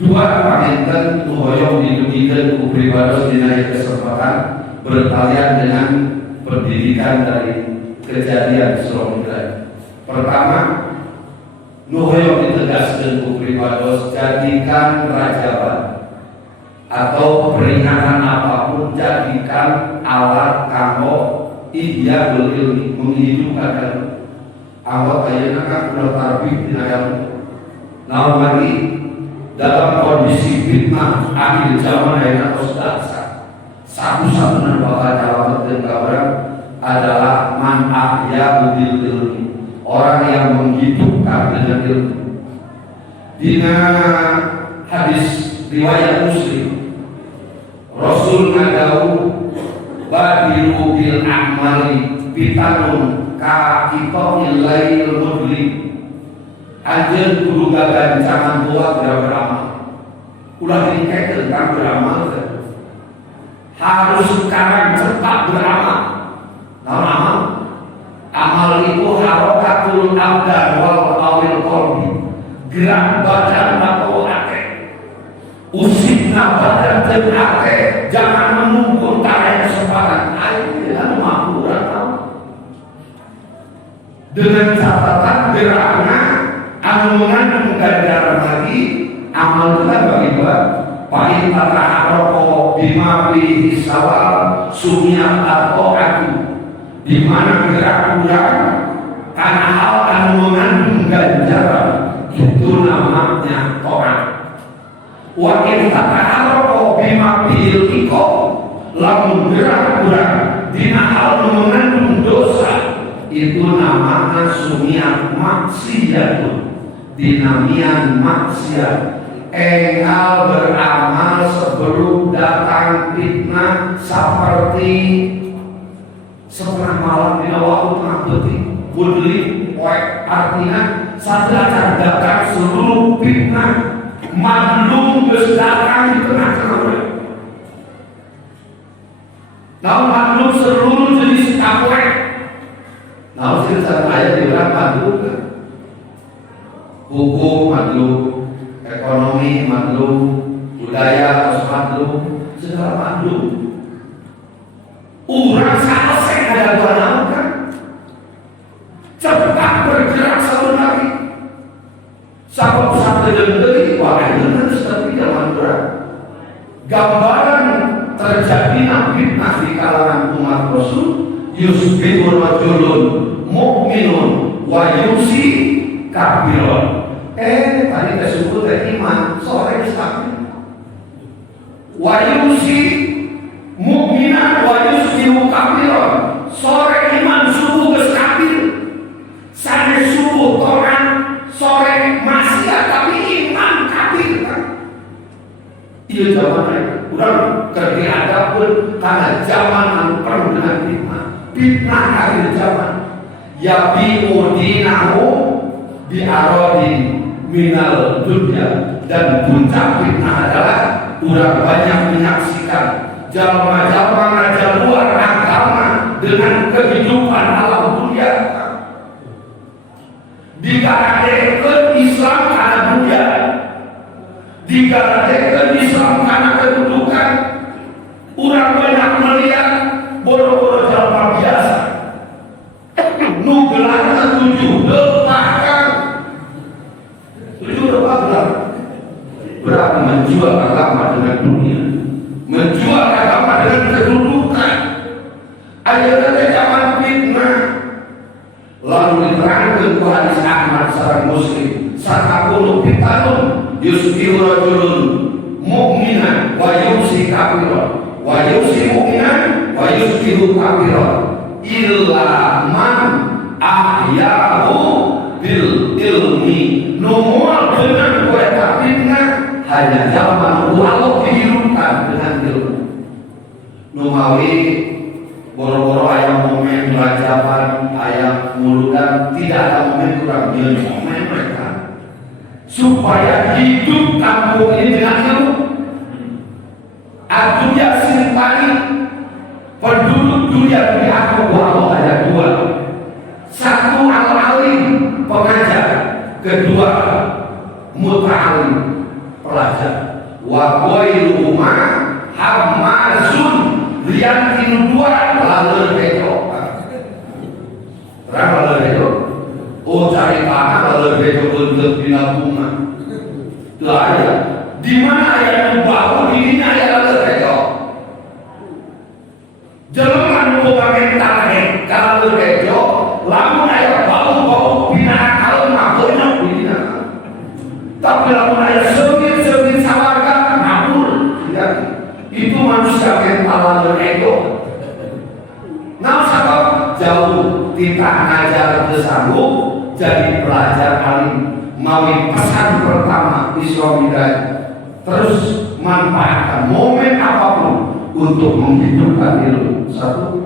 Dua paminten hoyong didugikan ku pribadi dina kesempatan bertalian dengan pendidikan dari kejadian Surabaya. Pertama, hoyong ditegaskan ku pribadi jadikan rajaban atau peringatan apapun jadikan alat kanggo iya ilmi menghidupkan awal kayaknya kan udah tarbih dina ilmu. Namun lagi dalam kondisi fitnah akhir zaman yang harus dasar satu-satunya bakal jawab dan kabar adalah man ahya bil ilmi, orang yang menghidupkan dengan ilmu. Dina hadis riwayat Muslim Rasul ngadawu badiru bil amali bitanun ka kitongil lail mudli. Anjir kudu gagancangan tua beramal. Ulah dikek tentang beramal. Harus sekarang cepat beramal. Namun amal, amal itu harokatul abdan wal awil qalbi. Gerak badan atau hati. Usipna badan dan hati. Jangan menunggu tarikh kesempatan. Ayo dengan makmuran tahu. Dengan catatan geraknya anu mengandung ganjaran lagi amal kita bagi dua. Paling tata haroko bima bi sawal sumia atau aku, di mana gerak kurang karena hal anu mengandung ganjaran itu namanya to'at. Wakil tata haroko bima bi iko lamun gerak kurang dina hal mengandung dosa itu namanya sumia maksiatun. Dinamian maksiat engkau beramal sebelum datang fitnah seperti setengah malam di awal tengah putih budli poek artinya sadar datang seluruh fitnah madlum datang di tengah-tengah. Nah madlum seluruh jenis poek. Nah cerita ayat dibilang madlum hukum madlum, ekonomi madlum, budaya harus madlum, segala madlum. Urang selesai ada dua nama kan? Cepat bergerak satu lagi. Sabab satu dari wahai dengan seperti dalam berat. Gambaran terjadinya fitnah di kalangan umat Rasul. Yusbihur rajulun mu'minun wa yusi kafirun. Tadi disebut iman sore Islam. Wa yusi mu'minan wa yusbihu kafirun. Sore iman subuh geus kafir. Sare subuh Quran, sore maksiat tapi iman kafir kan. Ieu zaman urang keur diadapkeun kana zaman anu penuh dengan fitnah. Fitnah akhir zaman. Ya bi'udinahu bi'arodin minal dunia, dan puncak fitnah adalah urang banyak menyaksikan jalma-jalma raja luar agama dengan kehidupan alam dunia. Digaradekeun Islam karena dunia, digaradekeun Islam karena kedudukan. Urang banyak melihat boro-boro jalma biasa nu gelarna 7 bahkan 7 gelar berarti menjual agama dengan dunia, menjual agama dengan kedudukan. Ayeuna zaman fitnah lalu diterangkan ku hadis Ahmad sareng Muslim sakapuluh fitanun yusbihu rajulun mu'minan wa yumsi kafiran wa yumsi mu'minan wa yusbihu kafiran illa man ahyahu bil ilmi. Nomor dengan kueta fitnah hanya zaman walau dihidupkan dengan ilmu. Numawi boro-boro ayam momen rajaban ayam muludan tidak ada momen kurang ilmu momen mereka supaya hidup kampung ini dengan ilmu. Artinya simpani penduduk dunia di aku Allah ada dua. Satu al-alim pengajar, kedua muta'alim pelajar. Wa ghairuhuma hamazun lian tinu dua lalu bejo. Terang lalu bejo. Oh cari tanah lalu bejo untuk bina bunga. Itu ada. Di mana ayat itu bau dirinya ayat lalu bejo. Jangan komentar kalau lalu bejo. Lamun ayat bau bina kalau makonya bina. Tapi lamun ayat sengit sawarga ngabur. Itu manusia mental lalu ego. Nah sebab jauh kita ngajar tersanggup jadi pelajar alim. Mawi pesan pertama Islam terus manfaatkan momen apapun untuk menghidupkan ilmu. Satu.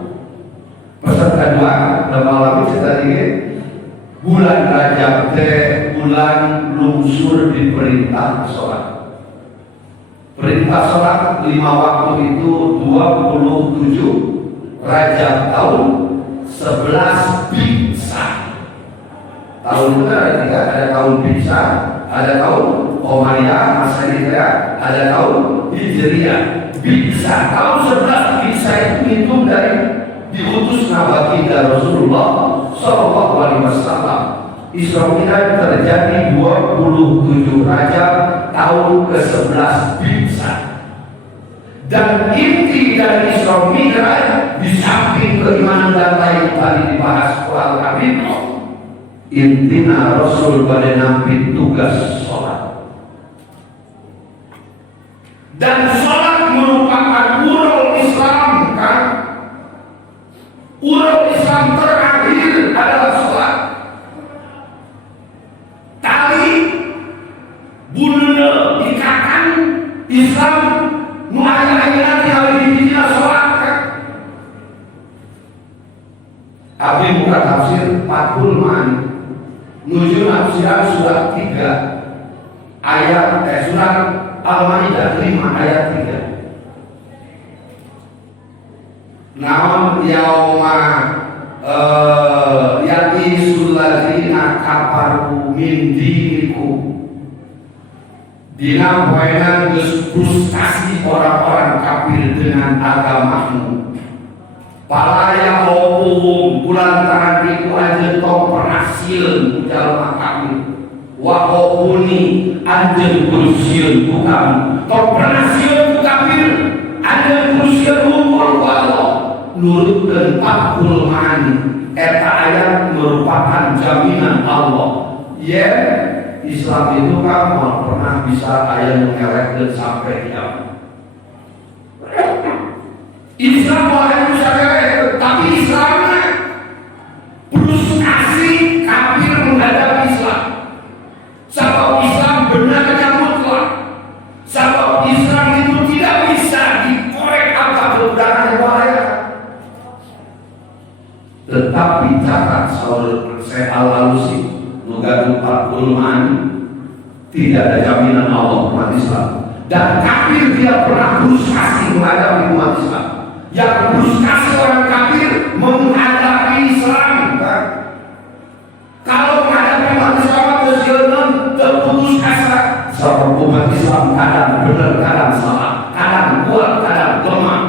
Pesan kedua, dalam kita ini bulan Rajab bulan lungsur diperintah sholat. Perintah sholat 5 waktu itu 27 Rajab tahun 11 Bisa. Tahun itu ada tahun Bisa, ada tahun Komariah, Masehi, ada tahun Hijriah. Bisa tahun 11 Bisa itu hitung dari diutus Nabi Rasulullah Sallallahu Alaihi Wasallam. Isra Mi'raj terjadi 27 Rajab tahun ke-11 Bisa. Dan inti dari Isra Mi'raj di samping keimanan dan lain tadi dibahas Quran Habib, intina Rasul pada nampi tugas sholat. Dan sholat merupakan urul Islam kan? Urul Islam terakhir adalah sholat. Tali bununa ikatan Islam muayana hari ini sholat kan? Abi buka tafsir Fathul Ma'ani nuju nafsiran surat 3 ayat surat Al-Maidah 5 ayat 3. Namun yauma yaqisul ladzina kafaru min dinikum. Dina poenan geus frustasi orang-orang kafir dengan agamamu. Palaya hopum kulantaran itu anjeun tong pernah sieun jalma kafir. Wa hopuni anjeun kurusieun ku kamu. Tong pernah sieun ku kafir, anjeun kurusieun hukum ku Allah. Nurutkeun Fathul Ma'ani eta ayat merupakan jaminan Allah. Islam itu kan pernah bisa ayat mengelakkan sampai kiamat. Islam boleh bisa ngelakkan, tapi Islamnya frustasi kafir menghadapi Islam. Sebab Islam benarnya mutlak. Sebab Islam itu tidak bisa dikorek apa kebenaran yang. Tetapi catat saudara saya Al-Alusi Nugadu Fathul Ma'ani tidak ada jaminan Allah umat Islam. Dan kafir tidak pernah frustasi menghadapi umat Islam. Yang frustasi orang kafir menghadapi Islam kan? Kalau menghadapi umat Islam kesionan terputus asa. Sebab umat Islam kadang benar, kadang salah, kadang kuat, kadang lemah.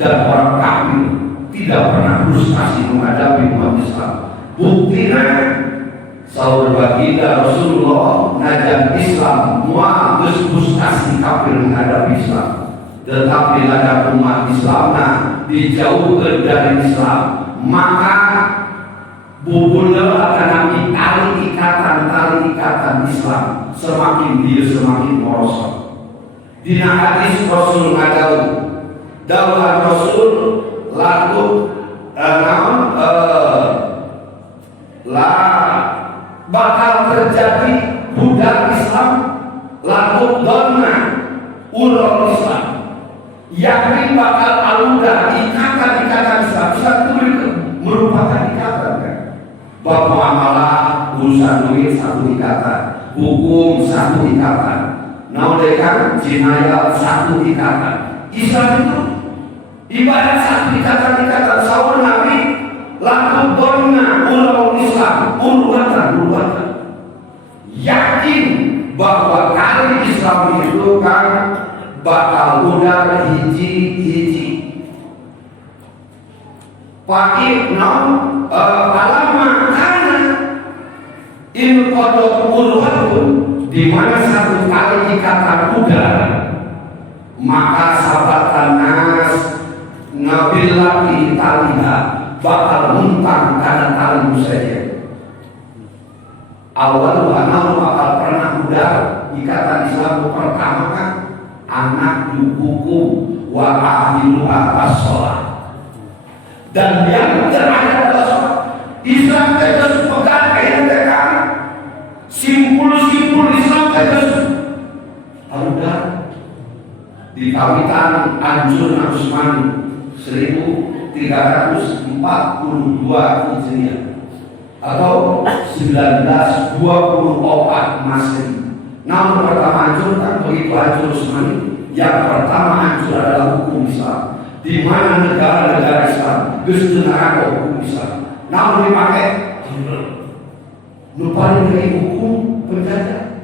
Dan orang kafir tidak pernah frustasi menghadapi umat Islam. Buktinya saur baginda Rasulullah ngajar Islam mual geus frustasi kafir menghadapi Islam. Tetapi ada umat Islamna dijauhkeun dari Islam, maka bubulna akan tali ikatan Islam semakin dia semakin merosot. Dina hadis Rasul ngadawu dawuh Rasul laku bakal terjadi budak Islam laku donna urul Islam, yakni bakal aludah ikatan Islam. Islam itu merupakan ikatan kan? Bab muamalah, urusan duit satu ikatan, hukum satu ikatan, naudekan jinayat satu ikatan. Islam itu ibarat satu ikatan saur Nabi laku donna urul Islam urutan yakin bahwa kali Islam itu Fa'inna alama kana in kodok urwatun, di mana satu kali ikatan udara maka sabatan nas ngabil lagi taliha bakal muntang karena talimu saja. Awal anal bakal pernah udara ikatan Islam pertama kan anak hukum wa ahlilu atas sholat, dan yang terakhir adalah sholat. Islam terus pegang mereka simpul-simpul Islam terus ada di kawitan Anjur Usmani 1342 Hijriah atau 1924 Masehi. Namun pertama Anjur kan begitu Anjur Usmani, yang pertama Anjur adalah hukum Islam, di mana negara-negara Islam bersejarah hukum Islam. Namun dipakai lupa dari hukum penjajah.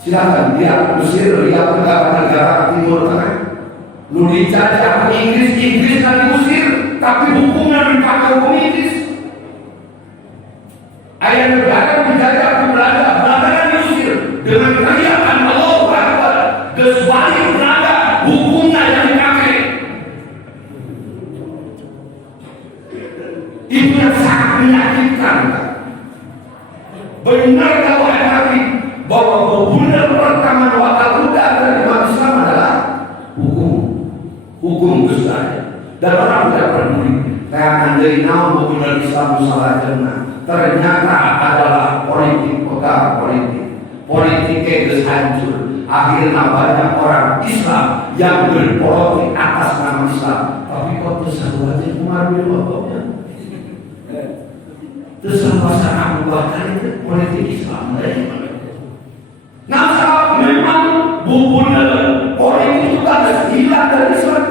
Silakan lihat Mesir, lihat negara-negara Timur Tengah, lu dijajah Inggris dan Mesir, tapi hukumnya dipakai hukum Inggris. Ayah negara menjajah Belanda dan Mesir dengan teriakan Allahu Akbar, kecuali Belanda hukumnya yang dipakai. Itu yang sangat menyakitkan. Benar kalau Nabi bahwa benar pertama wakal udara dari umat Islam adalah hukum besar, dan orang tidak peduli. Karena dari nama benar Islam salah jenah, ternyata adalah politik pegang politik geus hancur. Akhirnya banyak orang Islam yang berpolitik atas nama Islam, tapi kok tersangka aja kemarin bapaknya. Terus masalah Abu Bakar itu politik Islam dari mana? Nah, saat memang bubur politik itu harus hilang dari Islam.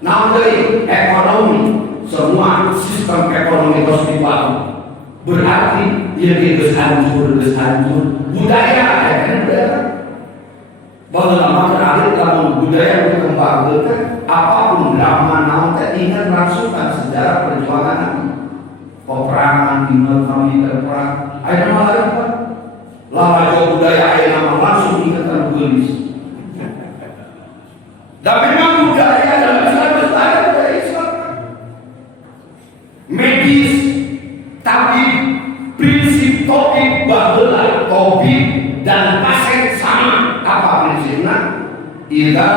Nah, dari ekonomi, semua sistem ekonomi harus dibangun. Berarti ini harus hancur. Budaya, budaya. Bagaimana terakhir kalau budaya dikembangkan, apapun drama namun ingat langsungkan sejarah perjuangan Nabi. Peperangan di kami perang, ada nama lain apa? Lama budaya ada nama langsung ikatan gelis. Dan memang budaya dalam Islam ada budaya Islam. Medis, tabib, prinsip topik bahwa topik dan pasien sama. Apa prinsipnya? Idza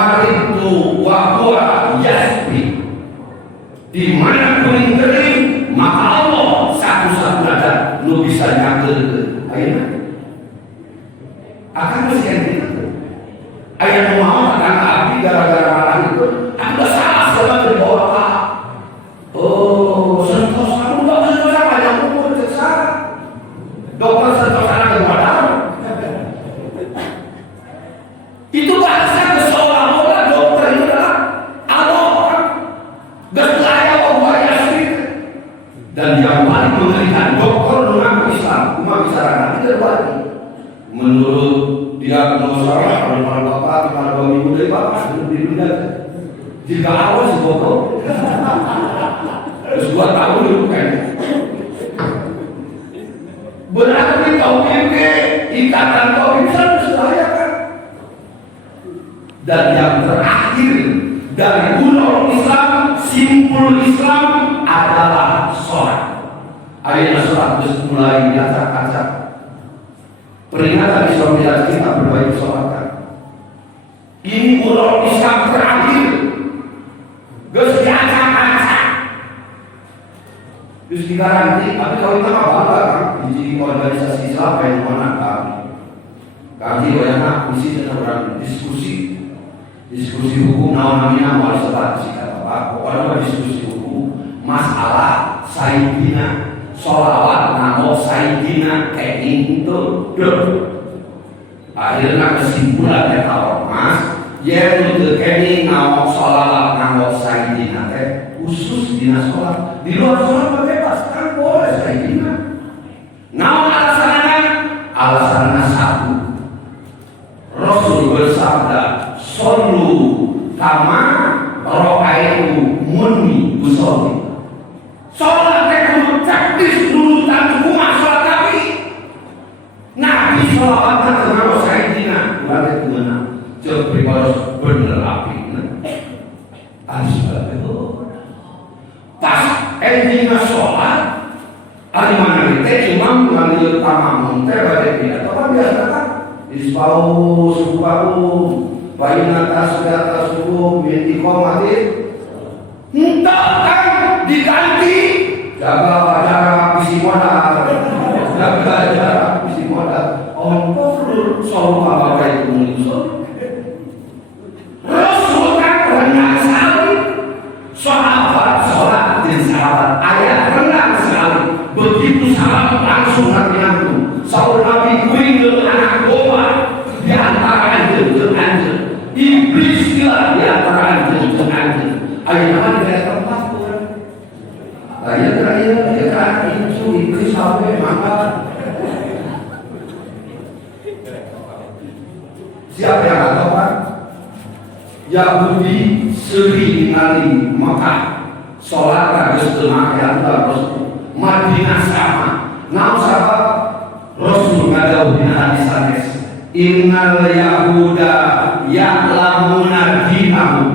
maritu wa huwa yasbi. Di mana kuning kering, maka Allah satu-satunya dan lu bisa nyangkul ayat akan mesti itu ayat mau akan api gara-gara orang itu anda salah sama dari bawah. Oh, sentuh kamu nggak sentuh sama yang umur besar dokter sentuh sana kepada itu bahasa seolah-olah dokter itu adalah Allah berlaya Allah Yasir. Dan yang paling mengerikan dokter mengaku Islam, cuma bicara nanti terbalik. Menurut diagnosa oleh bapak, para ibu dari bapak sudah diundang. Jika awal si bokok, terus 2 tahun itu kan. Berarti tauhid ikatan tauhid saya kan. Dan yang terakhir dari ulul Islam, simpul Islam adalah sholat. Ayat sholat terus mulai diacak-acak. Peringatan Islam kita berbaik sholat. Ini ulul Islam terakhir. Terus diacak-acak. Terus digaranti. Tapi kalau kita mah bangga kan, di organisasi Islam yang mana kami. Kami banyak misi dengan orang diskusi hukum namanya mau sebat sih kata Pak. Pokoknya diskusi hukum masalah sayyidina sholawat namo sayyidina kayak itu. Akhirnya kesimpulannya kalau Mas ya untuk kini namo sholawat namo sayyidina khusus dina sholat. Di luar sholat bebas kan boleh sayyidina. Nah alasannya satu. Rasul bersabda, "Sallu kama ra'aitu Astagfirullah. Pas endingnya sholat, hari mana itu imam mengambil tamam teh pada pidato kan biasa kan isbau subau bayin atas ke atas subuh minti komati entah kan diganti jaga jarak isi modal jaga jarak isi modal untuk selalu apa itu muncul Rasul kan rendah sekali sahabat sholat dan sahabat ayat rendah sekali. Begitu salam langsung hati-hati. Saul Nabi kuingel anak domba di antara anjing dan anjing. Iblis gila di antara anjing dan anjing. Akhirnya dia tempat pun. Akhirnya itu iblis sampai makan. Siapa yang nggak tahu kan? Yahudi sering kali Mekah sholat harus demakian terus. Madinah sama. Nah sahabat Rasul ada di hadis. Innal Yahuda ya'lamuna dinahum.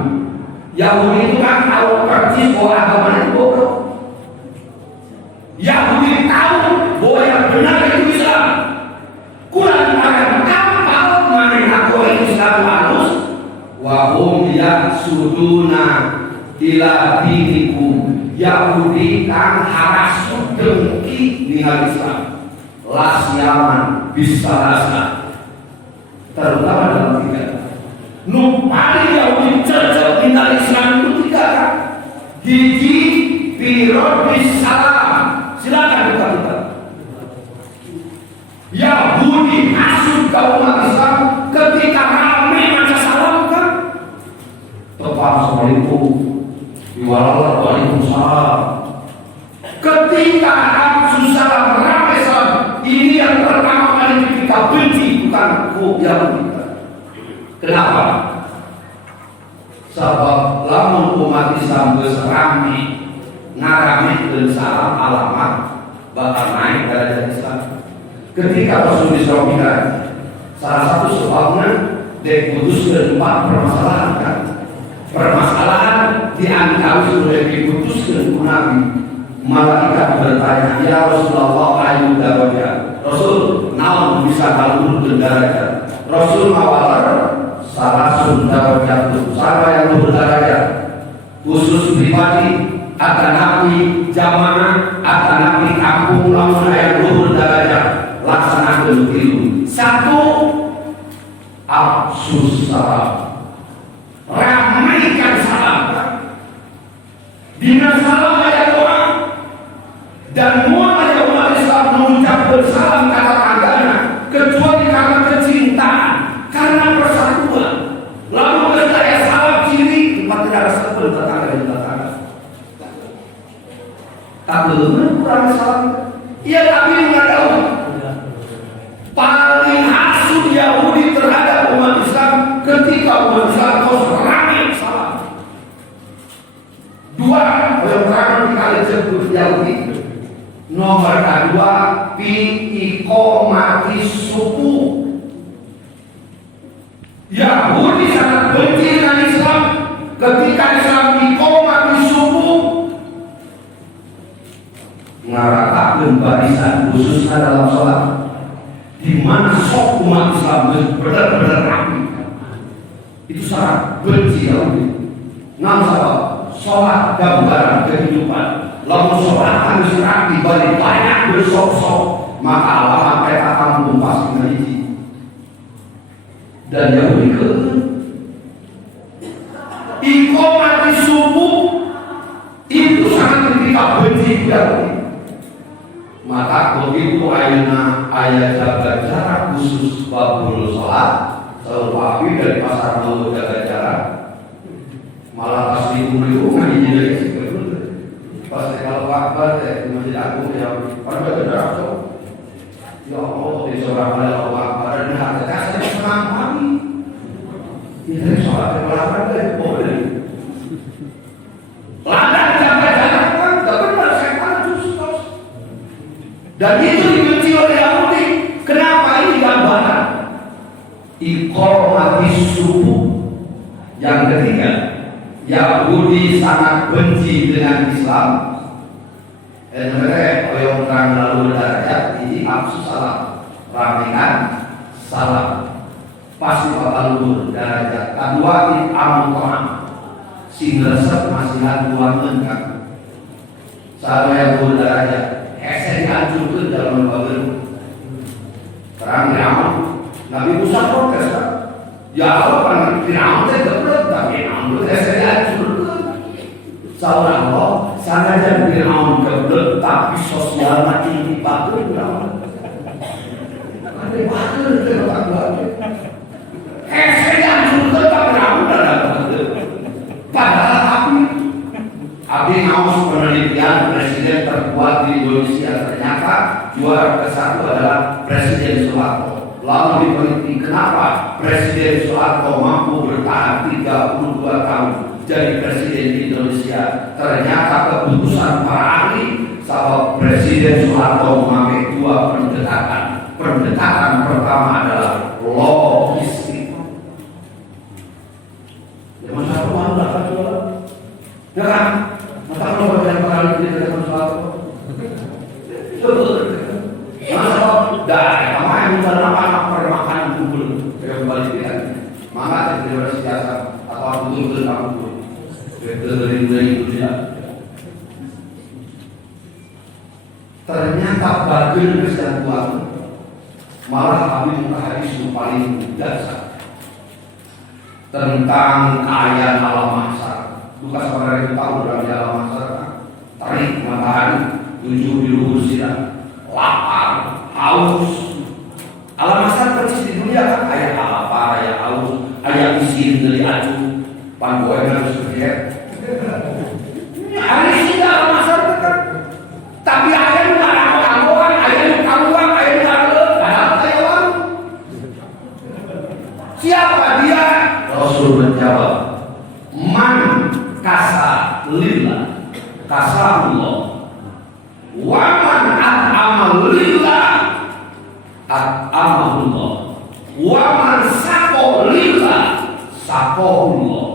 Yahudi itu kan tahu persis bahwa agamanya itu bodoh. Yahudi tahu bahwa yang benar itu Islam. Kurang akan kapal mana aku Islam halus. Wahum yaksuduna ila dinikum. Yahudi kan haras dengki dengan Islam. Las Yaman bisa rasa terutama dalam tiga. Paling Yahudi cocok dengan Islam itu tiga kan. Gigi, pirot, salam. Silakan buka. Yahudi hasut kaum umat Islam ketika ramai baca salam kan. Tepat seperti itu. Waalaikumsalam. Ketika Rasul salam ramai salam, ini yang pertama kali kita benci bukan Yahudi. Kenapa? Sebab lamun umat Islam berserami ngarami dan salam alamat bakal naik derajat Islam. Ketika Rasul disromikan, salah satu sebabnya diputuskan 4 permasalahan kan. Permasalahan diangkat sudah diputuskan Nabi. Malaikat bertanya, ya Rasulullah ayu darajat. Rasul, naon bisa kalur derajat. Rasul mawalar salah sunda darajat. Sama yang berdarajat. Khusus pribadi, akan nabi jamaah, akan nabi kampung lamun yang berdarajat. Laksanakan begitu. 1. Absus salam. Ramaikan salam. Dina salam ayat doa dan muat ayat umat Islam mengucap bersalam kata tangganya kecuali karena kecintaan, karena persatuan. Lalu ketika salam ciri tempat tidak ada sebel tetangga dan tetangga. Tak belum kurang salam. Ia tapi nggak tahu. Paling hasut Yahudi terhadap umat Islam ketika umat Islam kau serangi salam. 2, yang terakhir kali sebut Yahudi. Nomor 2, iqamati suku. Yahudi sangat benci dengan Islam ketika Islam iqamati suku. Ngarakakeun barisan khususnya dalam sholat. Di mana sok umat Islam benar-benar rapi. Itu sangat benci Yahudi. Namanya sholat gambaran kehidupan. Lalu sholat harus rapi, balik banyak bersok-sok, maka alamat mereka kampung pasti ngaji. Dan Yahudi ke iqamati subuh itu sangat ketika benci Yahudi. Maka begitu ayat jaga jarak khusus babul sholat selalu api dari pasar mau jaga jarak malah pas di rumah ini jadi pas kalau akbar di masjid agung yang pada jarak tuh ya Allah di seorang malam akbar dan harga kasar setengah pagi itu sholat berapa deh boleh ladang jaga jarak kan gak benar setan justru. Dan itu dibenci oleh Yahudi. Kenapa ini gambaran? Iqamati subuh. Yang ketiga, Yahudi sangat benci dengan Islam. Mereka yang terang lalu derajat ini absus salam, ramekan salam, pasti bakal luhur derajat. Kedua ini amukohan, sing resep masihan buangan kan. Saya yang luhur derajat, esen hancurkan dalam bagian terang Firaun. Nabi Musa protes kan. Ya Allah kan Firaun saya geblek, tapi Firaun esen hancurkan. Seorang Allah sengaja Firaun geblek, tapi sosial mati dipakai Firaun. Ada bakal kita tak buat. Esen hancurkan tapi Firaun dah dapat. Padahal Abi Ngaus penelitian presiden terkuat di Indonesia, ternyata juara ke-1 adalah Presiden Soeharto. Lalu diteliti kenapa Presiden Soeharto mampu bertahan 32 tahun jadi presiden di Indonesia. Ternyata keputusan para ahli bahwa Presiden Soeharto memakai 2 pendekatan. Pendekatan pertama adalah logistik. Zaman satu mana dapat jualan? Ya kan? Masa kalau yang pernah kita dapat sesuatu? Masa dari sama yang bukan anak permakan kumpul yang kembali pilihan. Maka tidak bersiasa atau betul-betul kamu dari itu tidak. Ternyata bagian kesatuan malah kami muka hadis yang paling dasar tentang keayaan alam mahsyar. Bukan saudara yang tahu dalam alam mahsyar, terik matahari, 7 di luhur siang, lapar, haus. Alam mahsyar persis di dunia kan, ayah lapar, ayah haus, ayah isin dari acu, panggoen harus berjaya. Hari ini alam mahsyar kan, tapi ayah nggak ada panggoen, ayah kamuan, ayah nggak ada ayah. Siapa dia? Rasul menjawab, man kasa lillah kasahullah wa man at'ama lillah at'amahullah wa man saqo lillah saqahullah.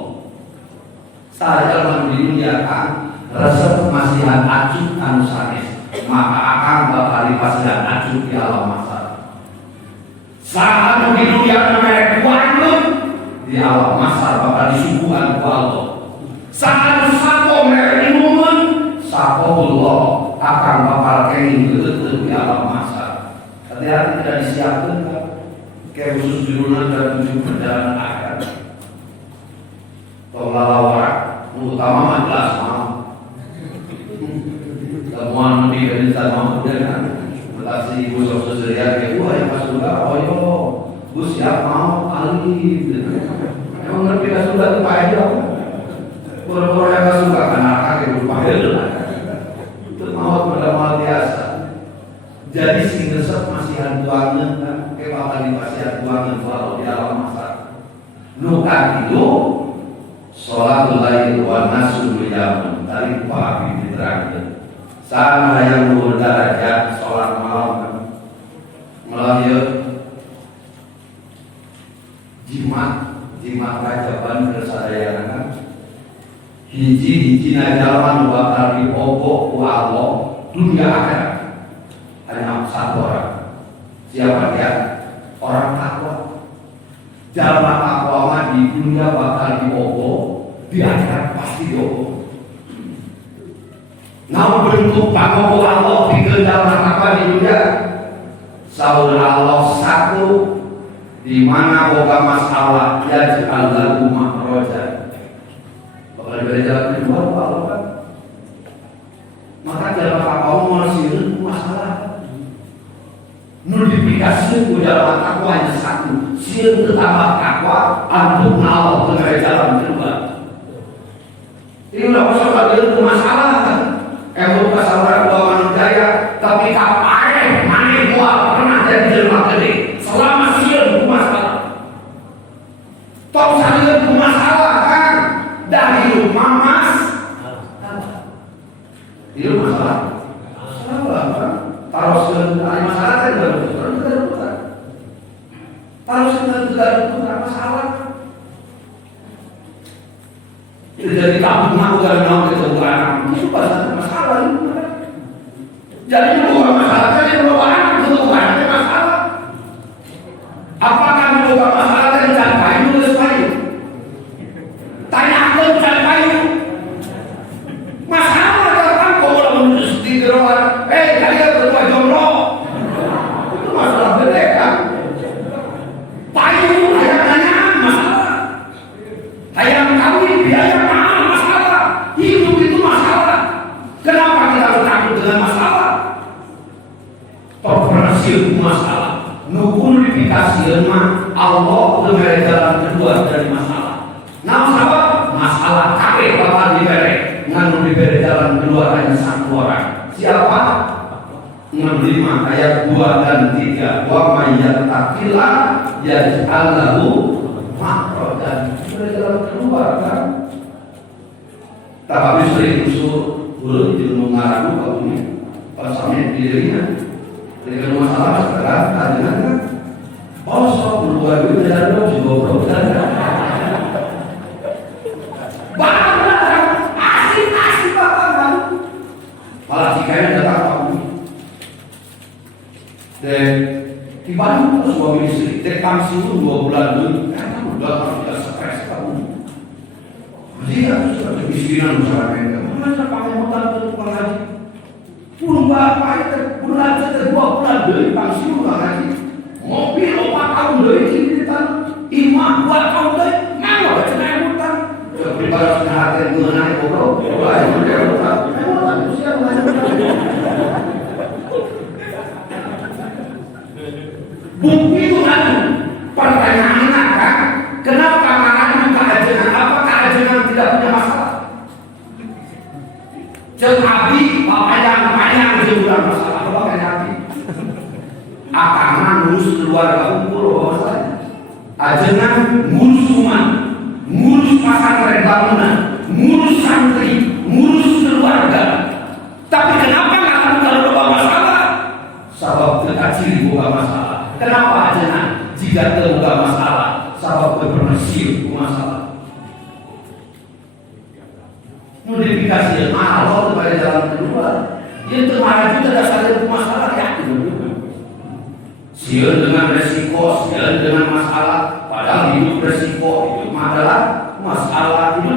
Saya menduliakan resep masihan acuh anu sanes, maka akan bakal dipasihan acuh di alam mahsyar. Saat menduliakan merek kuanut di alam mahsyar bakal disuguhan ku Allah. Saat sako merek inuman, sakohullah akan bakal kening geut di alam mahsyar. Hati-hati tidak disiapkan kan? Kayak khusus judulnya dan 7 perjalanan akhir. Warak, utama jelas mau. Temuan lebih dari sama dengan mutasi ibu sosial kayak wah yang pas sudah, oh yo, gue siap mau kali. Emang ngerti kan sudah tuh Pak Edo? Pura-pura yang gak suka karena kakek berupa Edo. Itu maut pada biasa. Jadi si resep masih hantuannya kan, kayak bakal dipasih hantuannya kalau di alam mahsyar. Nukan itu sholatul lail wa nasul yamun dari Pak diterangkan. Sama yang berdarajat sholat malam melalui jimat rajaban kesadayana hiji najaman bakal diobok ku Allah dunia akhirat. Hanya satu orang. Siapa dia? Orang takwa. Jalan takwa di dunia bakal diobok, di akhirat pasti diobok. Namun bentuk pangobok Allah di jalan takwa di dunia Saul Allah satu, di mana boga masalah ya jikal lagu makroja bakal dari jalan kedua Allah kan. Maka jalan takwa mengasih masalah nulifikasi ku jalan takwa hanya satu, sieun tetambah takwa antuk Allah dengan jalan kedua. Ini udah masalah dia itu masalah kan. Bukan saudara gua manusia, tapi kapan mana gua pernah jadi jelma gede selama sieun ku masalah. Tok salieur ku masalah kan, dah hidup mamas. Hidup masalah. Salah kan? Taruh ada masalah kan enggak. Taruh sudah masalah. Jadi kamu mau mau ketuaan itu pasti masalah itu. Jadi bukan masalah, jadi perubahan ketuaan itu masalah. Apakah bukan masalah dari jalan kayu nulis kayu? Tanya aku jalan kayu. Masalah kan kalau menulis di gerohan, kalian berdua jomblo. Itu masalah gede kan? Kayu ayam nanya masalah. Ayam kawin biaya mahal masalah. Hidup itu masalah. Kenapa kita harus takut dengan masalah? Operasi masalah. Nukunifikasi mah Allah memberi jalan kedua dari masalah. Nah sahabat, masalah kakek bapak diberi, ngan diberi jalan kedua hanya satu orang. Siapa? 65 ayat 2 dan 3. Wa mayyattaqillah yaj'al lahu makhrajan. Diberi jalan kedua kan? Tak habis sering usul ulun di mengarang bukunya. Pasalnya dirinya. Dengan masalah sekarang ada kan? Oh, so keluar duit dari lo juga berusaha. Bahkan asik bahkan. Malah jikanya datang kamu. Dan di Bandung terus suami istri. Tekang situ 2 bulan dulu. Kamu udah tidak stres kamu. Dia sudah kemiskinan usaha mereka. Masa pakai motor ke tukang haji? Puluh bapak itu bulan ke 2 bulan dari pensiun lah haji. Mobil 4 tahun dari kita, 5 2 tahun dari mana baca naik hutang? Daripada sudah harga mengenai bro, wah itu dia hutang. Memang usia banyak. Bukti itu kan pertanyaan kan? Kenapa mengatakan keajengan? Apa keajengan tidak punya masalah? Jangan habis, panjang jemuran masalah. Apa kan habis? Akangan ngurus keluarga ukur bahwasanya. Ajengan ngurus umat, ngurus pesantren bangunan, ngurus santri, ngurus keluarga. Tapi kenapa nggak kamu kalau ada masalah? Sebab kecil bukan masalah. Kenapa ajengan? Jika terbuka masalah, sebab berbersih masalah. Modifikasi Allah kepada jalan kedua. Dia termarah juga dasarnya masalah yakin. Sial dengan resiko, sial dengan masalah. Padahal hidup resiko, hidup adalah masalah. Hidup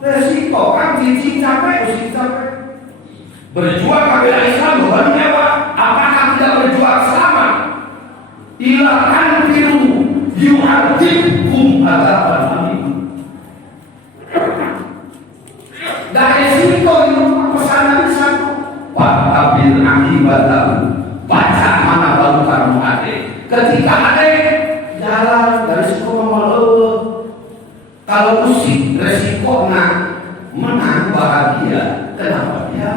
resiko kan cincin capek, usin capek. Berjuang kabel Islam bukan mewah. Apakah tidak berjuang sama? Ilakan biru yuhadibkum adaban amin. Dari resiko itu pesanan satu. Watabil akibatah. Baca mana baru kamu ada. Ketika ada jalan dari resiko malu. Kalau musik resiko menang bahagia. Kenapa dia?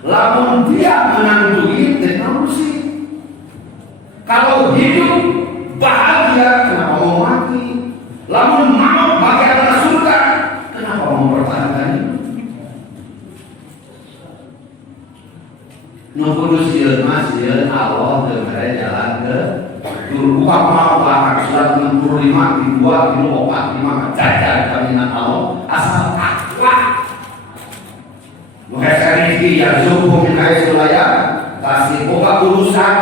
Lamun dia menang duit dengan musik. Kalau hidup bahagia, kenapa mau mati? Lamun mau bagi anak surga, kenapa mau mempertahankan itu? Nunggu sian Allah dengan jalan ke dulu mau bahkan surat 65 di 2 kilo 45 jajan jaminan Allah asal takwa. Mengesari yang subuh minai sulaya kasih buka urusan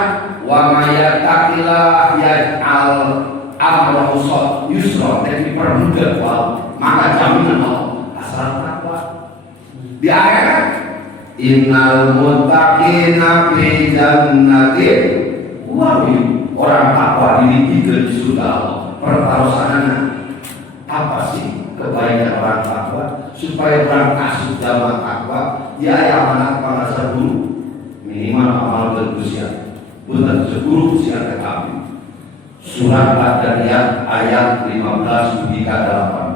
wa mayatakillah yaj'al amrahu yusra dan dipermudah maka jaminan Allah asal takwa. Di akhirat innal muttaqina fi jannatin wa orang takwa dididik di surga Allah. Pertarusannya apa sih kebaikan orang takwa supaya orang kasih dalam takwa dia yang anak pada guru minimal amal berusia bukan 10 usia kami. Surat Al-Dariyat ayat 15 hingga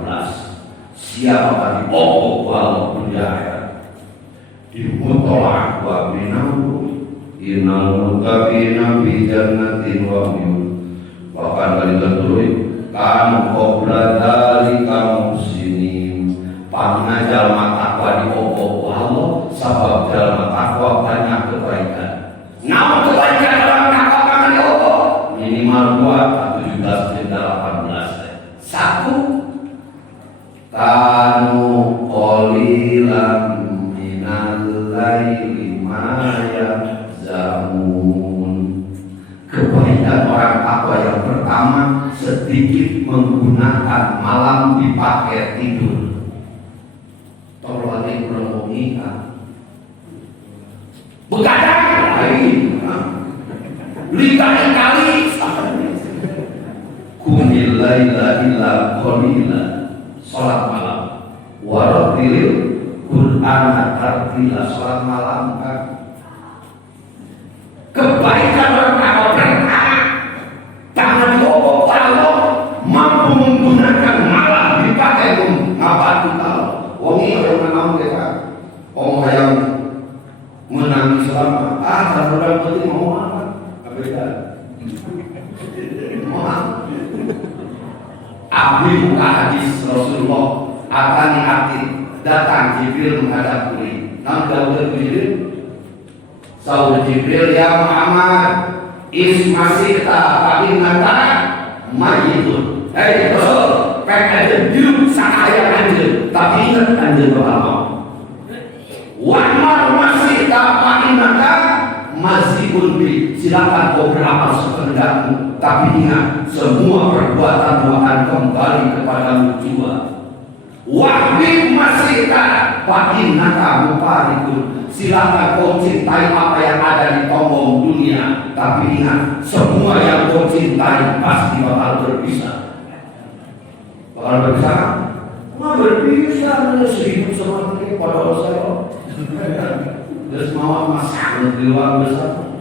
18. Siapa di pokok walaupun di akhirat dimutolak wa minahu innal muttaqina fi jannatin wa uyun. Bahkan kali tertulis kan qabla dzalika muslimin. Panna jalma takwa di pokok Allah sebab jalma takwa banyak kebaikan. Namun kebaikan dalam takwa kan di Allah minimal 2 atau 17 dan 18. Satu, karena bersama, sedikit menggunakan malam dipakai tidur. Tolong ini kurang mau nikah. Begadang lagi, lihat kali. Qumil laila illa qalila, salat malam. Waratilil Qur'an tartila, salat malam kan. Kebaikan pertama tangan diopo kalau mampu menggunakan malam dipakai ngabati kalau wongi yang menang kita om yang menangis selama kalau orang penting mau apa beda mau abdi buka hadis Rasulullah akan hati datang Jibril menghadap beliau. Nam Daud Jibril Saud Jibril, ya Muhammad, masih tak paling nata mayitun. Rasul, pek aja dulu saya aja, tapi ingat aja berapa. Wamar masih tak paling nata masih unbi. Silakan kau beramal sekehendakmu, tapi ingat semua perbuatan akan kembali kepadamu jua. Wahbi masih tak paling nata muparikun. Silakan kau cintai apa yang ada di tombong dunia, tapi ingat semua yang kau cintai pasti bakal berpisah. Bakal berpisah? Mau berpisah dengan 1000 sama ini pada saya. Terus mau masak di luar besar.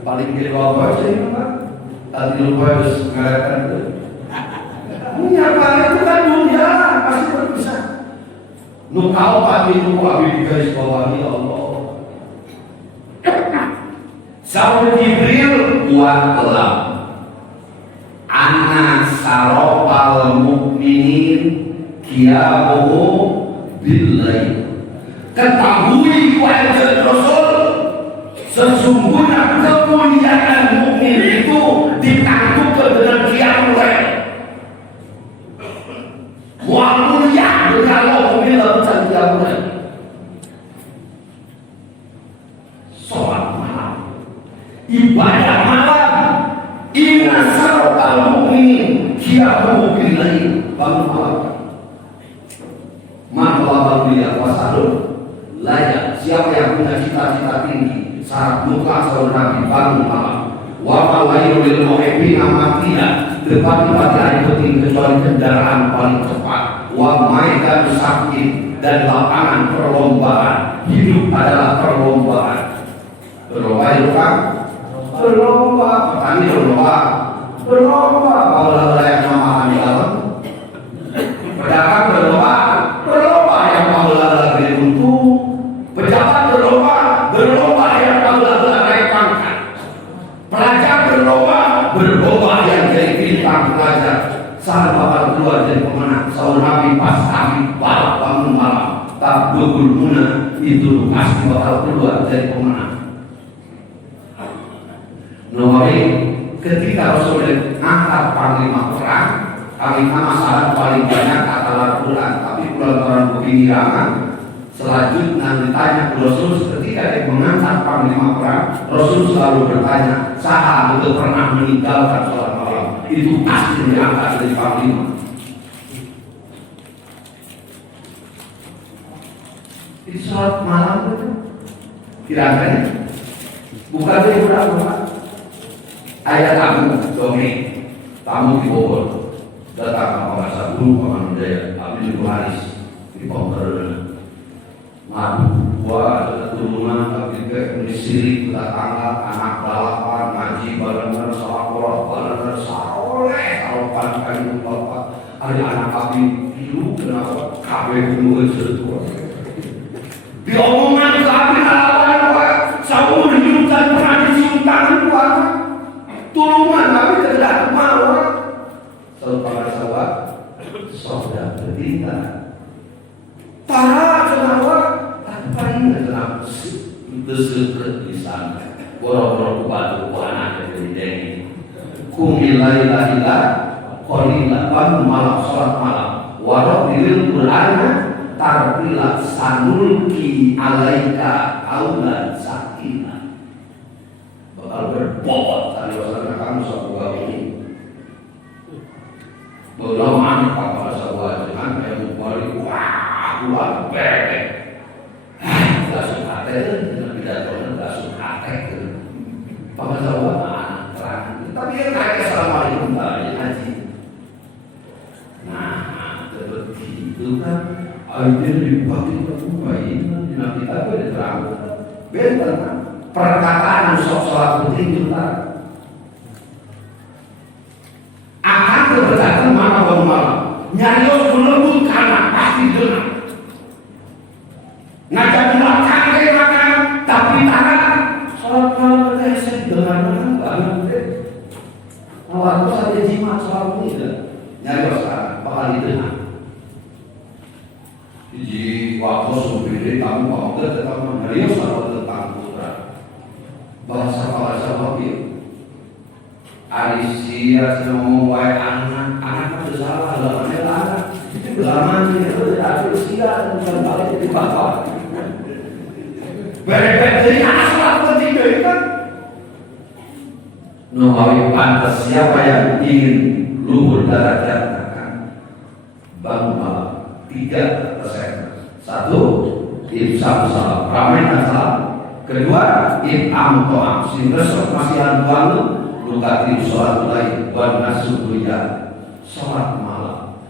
Paling di luar aja ini kan. Tadi lupa harus mengadakan itu. Punya kali itu kan dunia pasti berpisah. Nukau pagi nuku abdi garis bawahi Allah. Saud Jibril wa'lam anna sarofal mu'minin kiamuhu billahi. Ketahui wahai Rasul, sesungguhnya kemuliaan mukmin itu ditangguhkan dengan qiyamul lail. Mulia kalau mukmin dalam qiyamul lail. Salat malam, ibadah malam, inna sarofal mu'minin kiamuhu billahi. Bangun malam. Manulah mulia wasalun layak. Siapa yang punya cita-cita tinggi, syarat muka saudara Nabi bangun malam. Wa malailul muhibbin amatiya, debat-debat yang penting kecuali kendaraan paling cepat. Wa maidan sakit, dan lapangan perlombaan. Hidup adalah perlombaan. Berlomba itu kan? Berlomba, petani berlomba. Berlomba, kalau yang nama di alam. Pedagang berlomba. Berlomba yang mau lari untung. Pejabat berlomba yang mau lari pangkat. Pelajar berlomba yang jadi bintang pelajar. Saat bakal keluar dari pemenang. Saudara Nabi pas kami balap bangun malam. Tak berguna itu pasti bakal keluar dari pemenang. Nomor ketika Rasul angkat panglima perang, panglima masalah paling banyak kata Al-Quran, tapi pulang begini ramah. Selanjutnya ditanya ke Rasul ketika dia mengangkat panglima perang, Rasul selalu bertanya, sahabat itu pernah meninggalkan sholat malam? Itu pasti diangkat dari panglima. Itu sholat malam itu kira-kira bukan dia berapa? Ayah tamu di Bogor datang ke Makassar dulu Paman Jaya Abdi Haris di Bogor madu buah turunan Abdi Haris sirik tetangga anak balapan ngaji barengan salawat barengan saleh salopan kayu bapak ada anak Abdi hidup kenapa kabeh penuh sesuatu diomongan ke Abdi halapan saumur hidup dan pernah dicium tangan buat tulungan tapi tidak mau. Saudara sahabat, saudara berita. Para kenapa? Apa ini kenapa? Itu secret di sana. Boro-boro batu anak dari Deni. Kumilai lahila, kolila bangun malam sholat malam. Warok dilil Quran tarbilah sanulki alaika aulan sakina. Bakal berbobot tadi wasana kamu suatu ini Kelamaan Pak Sahabat dengan yang balik wah keluar bebek. Gak suka teh dengan pidato gak suka teh. Pak Sahabat anak terang. Tapi yang kayak assalamualaikum tadi haji. Nah, seperti itu kan. Akhirnya dipakai baik. Nanti kita boleh terang. Benar kan? Perkataan sholat penting juga. Akan berdatang malam nyarios melembut karena pasti dengar. Ngajak belakang kayak makan, tapi tangan sholat malam saya dengar banget. Awal itu saya jimat sholat ini nyarios kan, bakal didengar. Jadi waktu supir kamu mau tetap nyarios atau tentang putra. Bahasa wakil. Arisia ngomong wae anak itu salah, lawannya anak. Laman itu Arisia bukan balik di bapak. Berbeda dari anak salah penting dari kan. Nuhawi pantas siapa yang ingin luhur derajat akan bangun 3%. 1, imsak salam, ramai dan salam. Kedua, imam to'am, sinresok masihan bangun. Lukati sholat lain wan nasubuya sholat malam.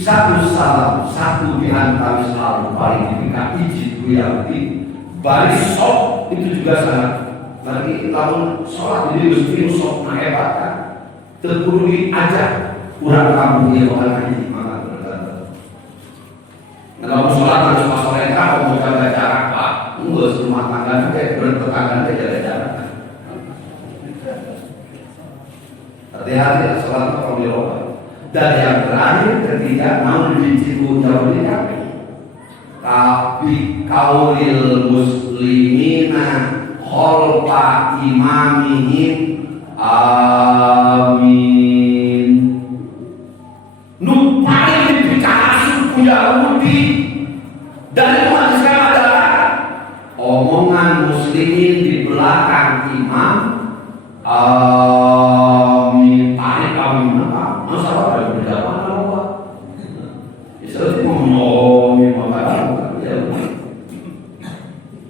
Satu salam, satu di antara salam paling dipikir ijid buyati. Baris sok itu juga sangat. Nanti tahun sholat ini mesti sok hebat kan. Terkudu diajak kurang kamu dia orang haji makan berkata. Kalau sholat harus masuk mereka mau jaga jarak pak. Enggak rumah tangga kayak bertetangga jaga jarak. Hati-hati sholat kalau di rumah. Dan yang terakhir ketiga mau dicipu jauh di kami. Tapi kaulil muslimina kholfa imamihim amin. Nupain dibicara suku Yahudi dan umat Islam adalah omongan muslimin di belakang imam amin. Tarik kami masalah ada berjamaah apa? Itu ngomong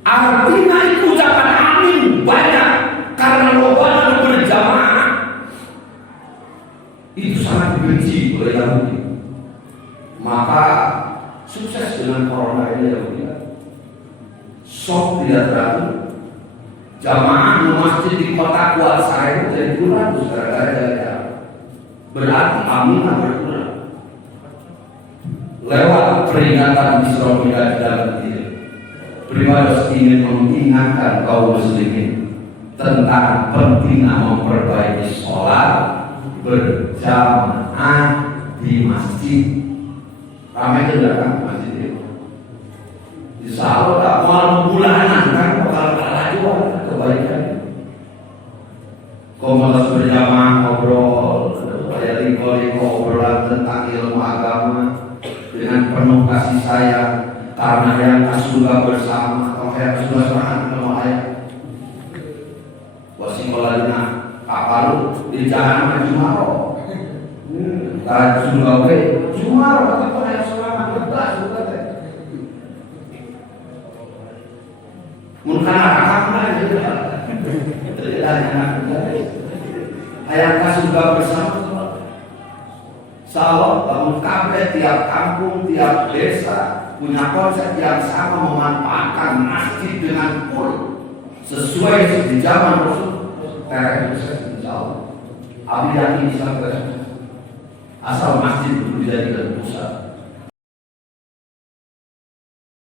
artinya itu ucapan amin banyak karena loba berjamaah itu sangat dibenci oleh Yahudi. Maka sukses dengan corona ini Yahudi. Sok tidak teratur. Jamaah di masjid di kota kuasa itu jadi kurang gara-gara jaga. Berarti aminah berkurang. Lewat peringatan Isra Mi'raj dalam diri, Primados ingin mengingatkan kaum muslimin tentang pentingnya memperbaiki sholat berjamaah di masjid. Ramai juga kan masjid itu. Insya Allah tak mau bulanan kan bakal kalah juga kebaikan. Komunitas berjamaah ngobrol, kayak liko-liko obrolan tentang ilmu agama dengan penuh kasih sayang karena yang surga bersama atau yang surga sama ilmu ayat. Wasikolalina kapalu di jalan Jumaro. Karena surga we Jumaro tapi pada yang selama belas juga teh. Mungkin anak-anak juga. Ayat surga bersama. Salah bangun kabeh tiap kampung, tiap desa punya konsep yang sama memanfaatkan masjid dengan full sesuai di zaman Rasul. Terus insya Allah. Abi yakin bisa asal masjid itu dijadikan pusat.